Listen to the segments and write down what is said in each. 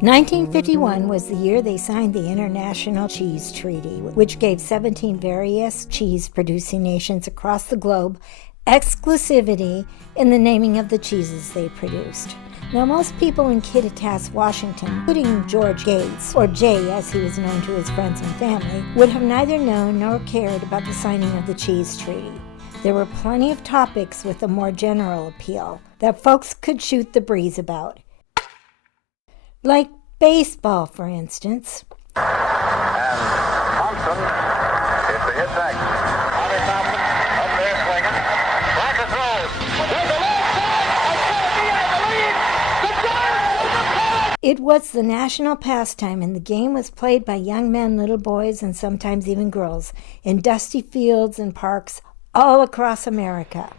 1951 was the year they signed the International Cheese Treaty, which gave 17 various cheese-producing nations across the globe exclusivity in the naming of the cheeses they produced. Now, most people in Kittitas, Washington, including George Gates, or Jay as he was known to his friends and family, would have neither known nor cared about the signing of the Cheese Treaty. There were plenty of topics with a more general appeal that folks could shoot the breeze about. Like baseball, for instance. And Thompson is the hit back. Hunter Thompson up there swinging. Blacker throws. There's a left side. It's going to be out of the lead. The Giants are the It was the national pastime, and the game was played by young men, little boys, and sometimes even girls in dusty fields and parks all across America.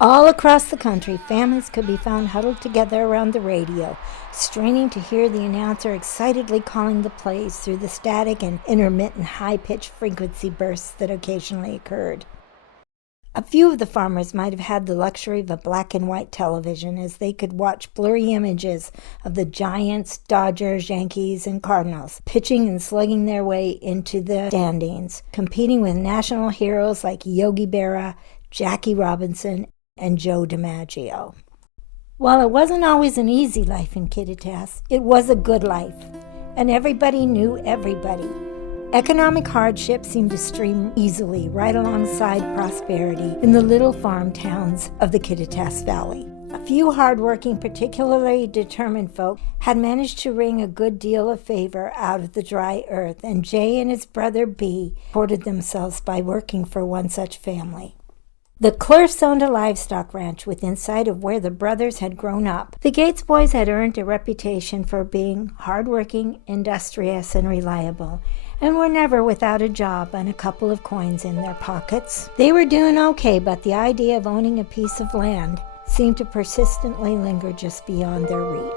All across the country, families could be found huddled together around the radio, straining to hear the announcer excitedly calling the plays through the static and intermittent high-pitched frequency bursts that occasionally occurred. A few of the farmers might have had the luxury of a black and white television, as they could watch blurry images of the Giants, Dodgers, Yankees, and Cardinals pitching and slugging their way into the standings, competing with national heroes like Yogi Berra, Jackie Robinson, and Joe DiMaggio. While it wasn't always an easy life in Kittitas, it was a good life, and everybody knew everybody. Economic hardship seemed to stream easily right alongside prosperity in the little farm towns of the Kittitas Valley. A few hardworking, particularly determined folk had managed to wring a good deal of favor out of the dry earth, and Jay and his brother B supported themselves by working for one such family. The Clerfs owned a livestock ranch within sight of where the brothers had grown up. The Gates boys had earned a reputation for being hardworking, industrious, and reliable, and were never without a job and a couple of coins in their pockets. They were doing okay, but the idea of owning a piece of land seemed to persistently linger just beyond their reach.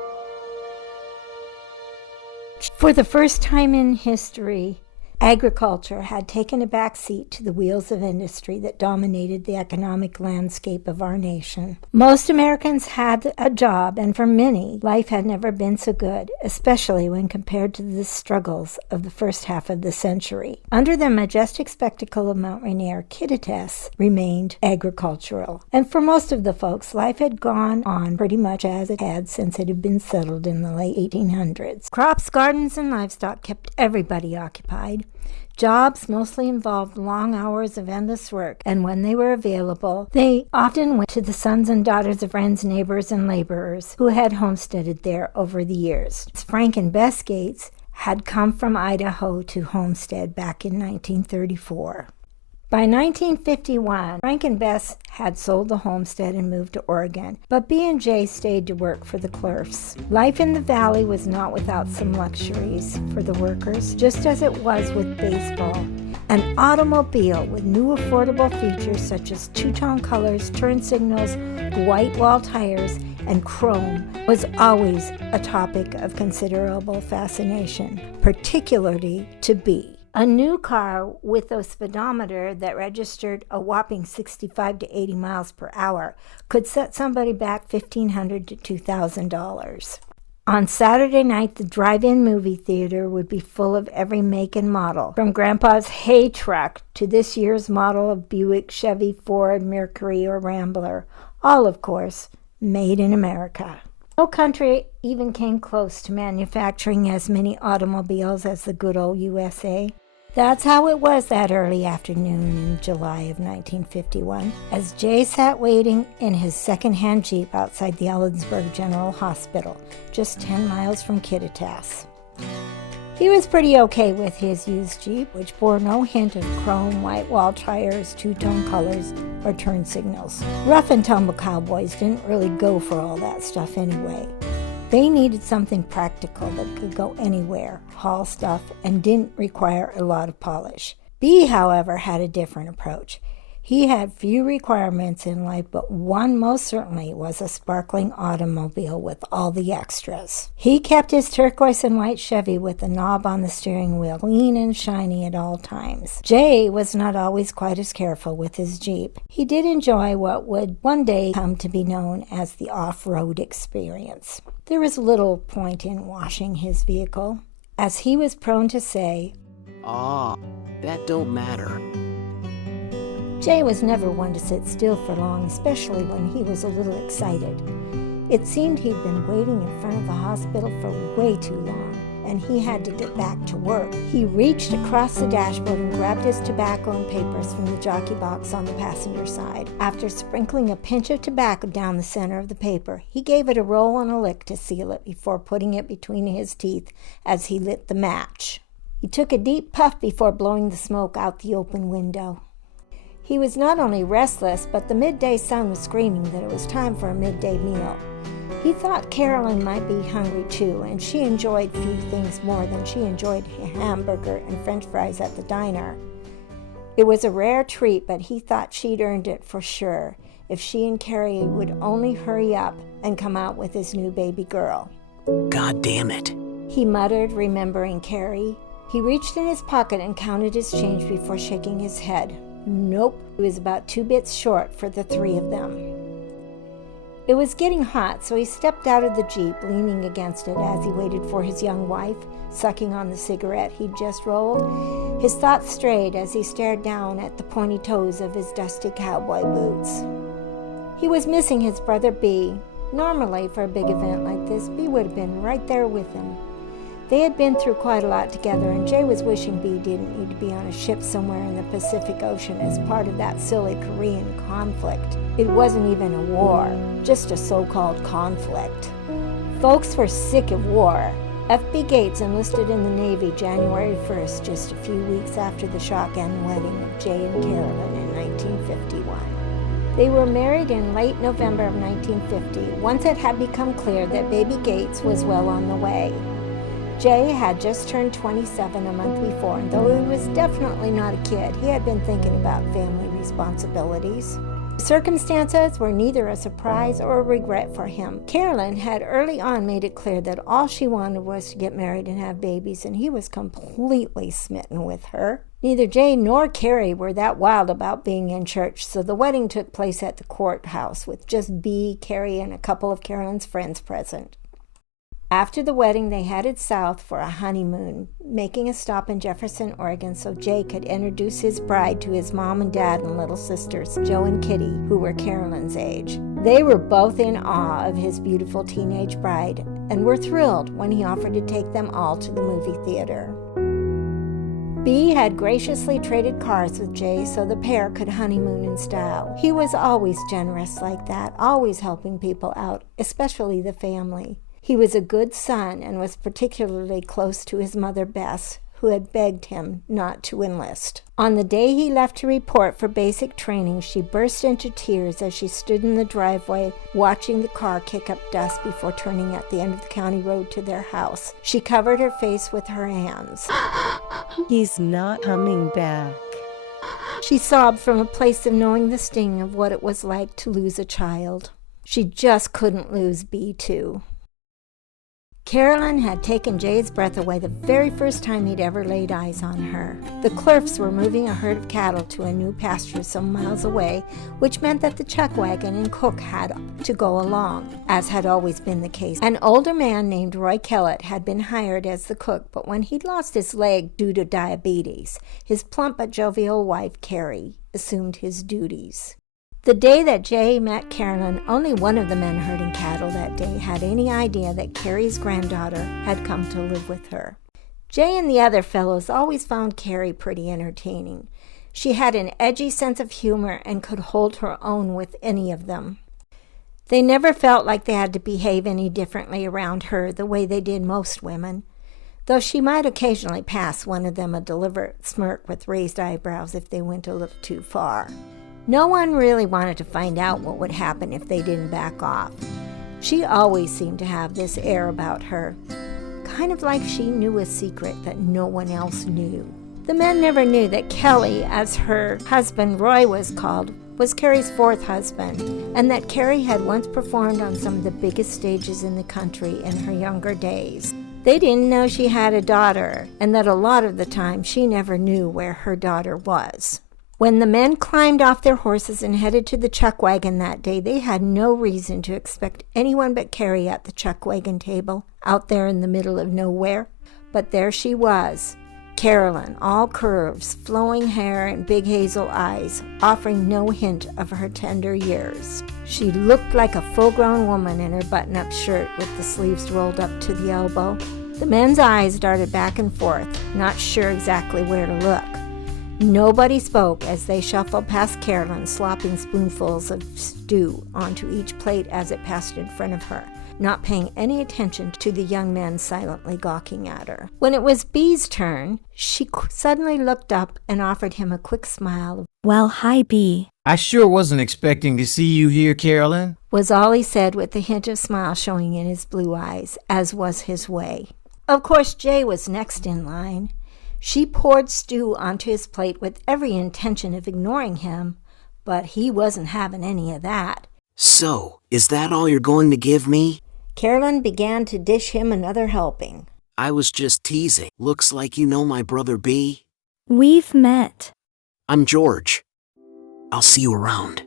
For the first time in history, agriculture had taken a back seat to the wheels of industry that dominated the economic landscape of our nation. Most Americans had a job, and for many, life had never been so good, especially when compared to the struggles of the first half of the century. Under the majestic spectacle of Mount Rainier, Kittitas remained agricultural, and for most of the folks, life had gone on pretty much as it had since it had been settled in the late 1800s. Crops, gardens, and livestock kept everybody occupied. Jobs mostly involved long hours of endless work, and when they were available, they often went to the sons and daughters of friends, neighbors, and laborers who had homesteaded there over the years. Frank and Bess Gates had come from Idaho to homestead back in 1934. By 1951, Frank and Bess had sold the homestead and moved to Oregon, but B and J stayed to work for the Clerfs. Life in the valley was not without some luxuries for the workers, just as it was with baseball. An automobile with new affordable features such as two-tone colors, turn signals, white wall tires, and chrome was always a topic of considerable fascination, particularly to B. A new car with a speedometer that registered a whopping 65 to 80 miles per hour could set somebody back $1,500 to $2,000. On Saturday night, the drive-in movie theater would be full of every make and model, from Grandpa's hay truck to this year's model of Buick, Chevy, Ford, Mercury, or Rambler, all, of course, made in America. No country even came close to manufacturing as many automobiles as the good old USA. That's how it was that early afternoon in July of 1951, as Jay sat waiting in his second-hand Jeep outside the Ellensburg General Hospital, just 10 miles from Kittitas. He was pretty okay with his used Jeep, which bore no hint of chrome, white wall tires, two-tone colors, or turn signals. Rough and tumble cowboys didn't really go for all that stuff anyway. They needed something practical that could go anywhere, haul stuff, and didn't require a lot of polish. B, however, had a different approach. He had few requirements in life, but one most certainly was a sparkling automobile with all the extras. He kept his turquoise and white Chevy with the knob on the steering wheel clean and shiny at all times. Jay was not always quite as careful with his Jeep. He did enjoy what would one day come to be known as the off-road experience. There was little point in washing his vehicle. As he was prone to say, that don't matter. Jay was never one to sit still for long, especially when he was a little excited. It seemed he'd been waiting in front of the hospital for way too long, and he had to get back to work. He reached across the dashboard and grabbed his tobacco and papers from the jockey box on the passenger side. After sprinkling a pinch of tobacco down the center of the paper, he gave it a roll and a lick to seal it before putting it between his teeth as he lit the match. He took a deep puff before blowing the smoke out the open window. He was not only restless, but the midday sun was screaming that it was time for a midday meal. He thought Carolyn might be hungry too, and she enjoyed few things more than she enjoyed a hamburger and french fries at the diner. It was a rare treat, but he thought she'd earned it for sure if she and Carrie would only hurry up and come out with his new baby girl. God damn it, he muttered, remembering Carrie. He reached in his pocket and counted his change before shaking his head. Nope, it was about 2 bits short for the 3 of them. It was getting hot, so he stepped out of the Jeep, leaning against it as he waited for his young wife, sucking on the cigarette he'd just rolled. His thoughts strayed as he stared down at the pointy toes of his dusty cowboy boots. He was missing his brother B. Normally, for a big event like this, B would have been right there with him. They had been through quite a lot together, and Jay was wishing B didn't need to be on a ship somewhere in the Pacific Ocean as part of that silly Korean conflict. It wasn't even a war, just a so-called conflict. Folks were sick of war. F.B. Gates enlisted in the Navy January 1st, just a few weeks after the shotgun wedding of Jay and Carolyn in 1951. They were married in late November of 1950, once it had become clear that baby Gates was well on the way. Jay had just turned 27 a month before, and though he was definitely not a kid, he had been thinking about family responsibilities. Circumstances were neither a surprise or a regret for him. Carolyn had early on made it clear that all she wanted was to get married and have babies, and he was completely smitten with her. Neither Jay nor Carrie were that wild about being in church, so the wedding took place at the courthouse with just B, Carrie, and a couple of Carolyn's friends present. After the wedding, they headed south for a honeymoon, making a stop in Jefferson, Oregon, so Jay could introduce his bride to his mom and dad and little sisters, Joe and Kitty, who were Carolyn's age. They were both in awe of his beautiful teenage bride and were thrilled when he offered to take them all to the movie theater. B had graciously traded cars with Jay so the pair could honeymoon in style. He was always generous like that, always helping people out, especially the family. He was a good son and was particularly close to his mother, Bess, who had begged him not to enlist. On the day he left to report for basic training, she burst into tears as she stood in the driveway watching the car kick up dust before turning at the end of the county road to their house. She covered her face with her hands. He's not coming back. She sobbed from a place of knowing the sting of what it was like to lose a child. She just couldn't lose B too. Carolyn had taken Jay's breath away the very first time he'd ever laid eyes on her. The Clerfs were moving a herd of cattle to a new pasture some miles away, which meant that the chuck wagon and cook had to go along, as had always been the case. An older man named Roy Kellett had been hired as the cook, but when he'd lost his leg due to diabetes, his plump but jovial wife, Carrie, assumed his duties. The day that Jay met Carolyn, only one of the men herding cattle that day had any idea that Carrie's granddaughter had come to live with her. Jay and the other fellows always found Carrie pretty entertaining. She had an edgy sense of humor and could hold her own with any of them. They never felt like they had to behave any differently around her the way they did most women, though she might occasionally pass one of them a deliberate smirk with raised eyebrows if they went a little too far. No one really wanted to find out what would happen if they didn't back off. She always seemed to have this air about her, kind of like she knew a secret that no one else knew. The men never knew that Kelly, as her husband Roy was called, was Carrie's fourth husband, and that Carrie had once performed on some of the biggest stages in the country in her younger days. They didn't know she had a daughter, and that a lot of the time she never knew where her daughter was. When the men climbed off their horses and headed to the chuck wagon that day, they had no reason to expect anyone but Carrie at the chuck wagon table, out there in the middle of nowhere. But there she was, Carolyn, all curves, flowing hair, and big hazel eyes, offering no hint of her tender years. She looked like a full-grown woman in her button-up shirt with the sleeves rolled up to the elbow. The men's eyes darted back and forth, not sure exactly where to look. Nobody spoke as they shuffled past Carolyn, slopping spoonfuls of stew onto each plate as it passed in front of her, not paying any attention to the young men silently gawking at her. When it was Bee's turn, she suddenly looked up and offered him a quick smile. "Well, hi, Bee." "I sure wasn't expecting to see you here, Carolyn," was all he said, with a hint of smile showing in his blue eyes, as was his way. Of course, Jay was next in line. She poured stew onto his plate with every intention of ignoring him, but he wasn't having any of that. So, is that all you're going to give me? Carolyn began to dish him another helping. I was just teasing. Looks like you know my brother B. "We've met." I'm George. I'll see you around.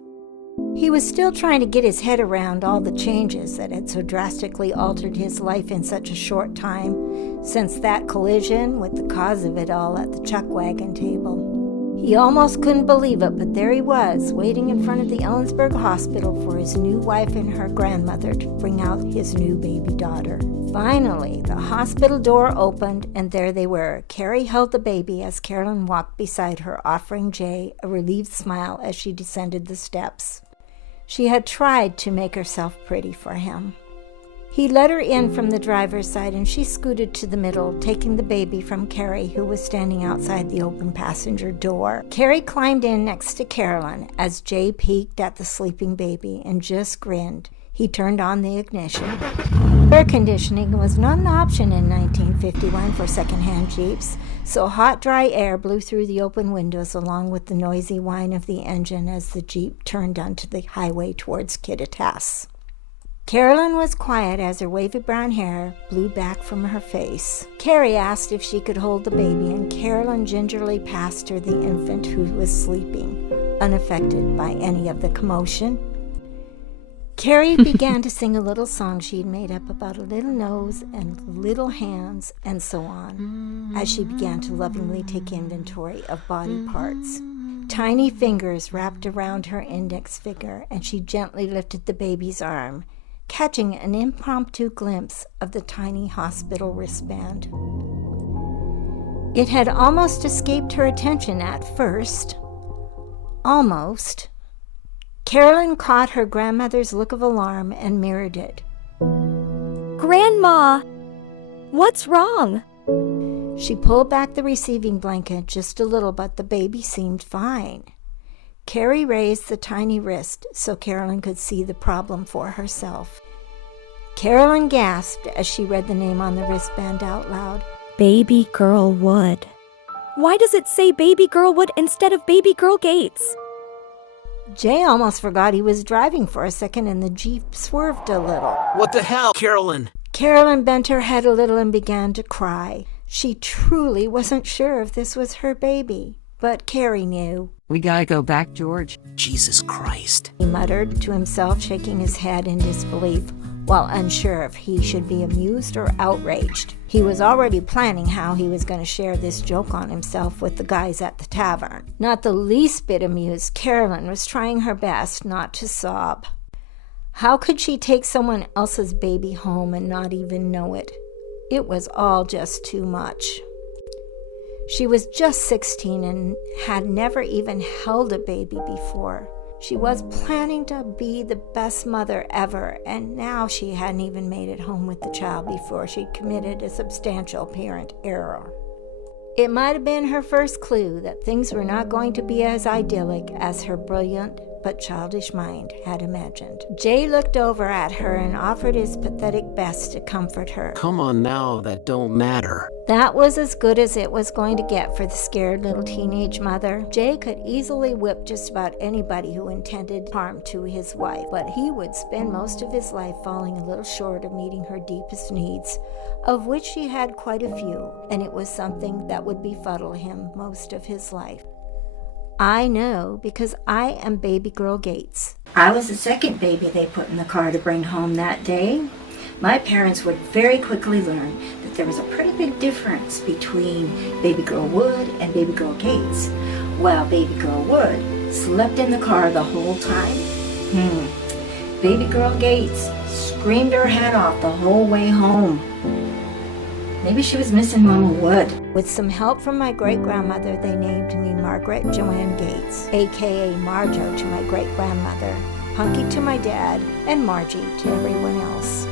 He was still trying to get his head around all the changes that had so drastically altered his life in such a short time since that collision with the cause of it all at the chuck wagon table. He almost couldn't believe it, but there he was, waiting in front of the Ellensburg hospital for his new wife and her grandmother to bring out his new baby daughter. Finally, the hospital door opened, and there they were. Carrie held the baby as Carolyn walked beside her, offering Jay a relieved smile as she descended the steps. She had tried to make herself pretty for him. He led her in from the driver's side, and she scooted to the middle, taking the baby from Carrie, who was standing outside the open passenger door. Carrie climbed in next to Carolyn as Jay peeked at the sleeping baby and just grinned. He turned on the ignition. Air conditioning was not an option in 1951 for secondhand Jeeps, so hot, dry air blew through the open windows along with the noisy whine of the engine as the Jeep turned onto the highway towards Kittitas. Carolyn was quiet as her wavy brown hair blew back from her face. Carrie asked if she could hold the baby, and Carolyn gingerly passed her the infant, who was sleeping, unaffected by any of the commotion. Carrie began to sing a little song she'd made up about a little nose and little hands and so on, as she began to lovingly take inventory of body parts. Tiny fingers wrapped around her index finger, and she gently lifted the baby's arm, catching an impromptu glimpse of the tiny hospital wristband. It had almost escaped her attention at first. Almost. Carolyn caught her grandmother's look of alarm and mirrored it. "Grandma, what's wrong?" She pulled back the receiving blanket just a little, but the baby seemed fine. Carrie raised the tiny wrist so Carolyn could see the problem for herself. Carolyn gasped as she read the name on the wristband out loud. "Baby Girl Wood." Why does it say Baby Girl Wood instead of Baby Girl Gates? Jay almost forgot he was driving for a second, and the Jeep swerved a little. What the hell, Carolyn? Carolyn bent her head a little and began to cry. She truly wasn't sure if this was her baby, but Carrie knew. "We gotta go back, George." Jesus Christ. He muttered to himself, shaking his head in disbelief, while unsure if he should be amused or outraged. He was already planning how he was going to share this joke on himself with the guys at the tavern. Not the least bit amused, Carolyn was trying her best not to sob. How could she take someone else's baby home and not even know it? It was all just too much. She was just 16 and had never even held a baby before. She was planning to be the best mother ever, and now she hadn't even made it home with the child before she'd committed a substantial parent error. It might have been her first clue that things were not going to be as idyllic as her brilliant but childish mind had imagined. Jay looked over at her and offered his pathetic best to comfort her. Come on now, that don't matter. That was as good as it was going to get for the scared little teenage mother. Jay could easily whip just about anybody who intended harm to his wife, but he would spend most of his life falling a little short of meeting her deepest needs, of which she had quite a few, and it was something that would befuddle him most of his life. I know because I am baby girl Gates. I was the second baby they put in the car to bring home that day. My parents would very quickly learn that there was a pretty big difference between baby girl Wood and baby girl Gates. While baby girl Wood slept in the car the whole time, baby girl Gates screamed her head off the whole way home. Maybe she was missing Mama Wood. With some help from my great-grandmother, they named me Margaret Joanne Gates, a.k.a. Marjo to my great-grandmother, Punky to my dad, and Margie to everyone else.